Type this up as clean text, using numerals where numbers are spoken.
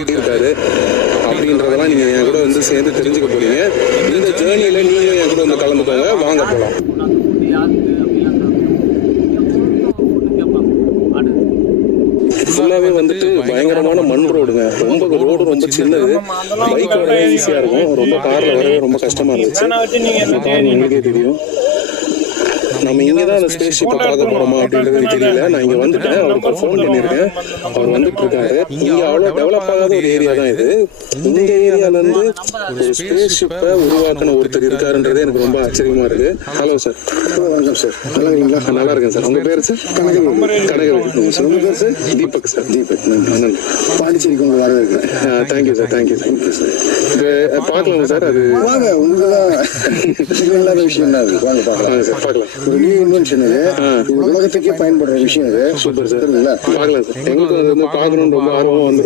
இருக்காரு அப்படின்றதெல்லாம் நீங்க என் கூட வந்து சேர்ந்து தெரிஞ்சுக்க போறீங்க. இந்த ஜேர்னியில நீங்க என் கூட வந்து கலந்துக்கோங்க, வாங்க போலாம். ஃபுல்லாவே வந்துட்டு பயங்கரமான மண் ரோடுங்க. ரொம்ப ரோடு ரொம்ப சின்னது, பைக் வர ஈஸியா இருக்கும், ரொம்ப கார்ல வரவே ரொம்ப கஷ்டமா இருந்துச்சு. உங்களுக்கே தெரியும். நம்ம இங்கதான் அந்த ஸ்பேஸ் ஷிப்பை பார்க்க போறோமா அப்படின்றது தெரியல. நான் இங்க வந்துட்டேன், அவருக்கு ஃபோன் பண்ணிருக்கேன், அவர் வந்துட்டு இருக்காரு. இங்க அவ்வளவு டெவலப் ஆகாத ஒரு ஏரியா தான் இது. இந்த ஏரியால இருந்து ஒரு ஸ்பேஸ் ஷிப்பை உருவாக்கின ஒருத்தர் இருக்காருன்றதே எனக்கு ரொம்ப ஆச்சரியமா இருக்கு. Hello sir. வணக்கம் சார். நல்லா இருக்கீங்களா? நல்லா இருக்கேன் சார். உங்க பேர் சார்? கனகவேல். உங்க பேர் சார்? தீபக் சார். தீபக். பாண்டிச்சேரிக்கு உங்க வர இருக்கு. Thank you sir. Thank you sir. இது பார்க்கலாமா சார்? அது வாங்க, உங்களுக்கு விஷயம் தான் அது. வாங்க பார்க்கலாம் சார். பார்க்கலாம். ஒரு நியூ இன்வென்ஷன் இது, உலகத்துக்கே பயன்படுற விஷயம் இது. Super sir. பார்க்கலாம் சார். எங்களுக்கு வந்து பார்க்கணும்னு ரொம்ப ஆர்வம் வந்து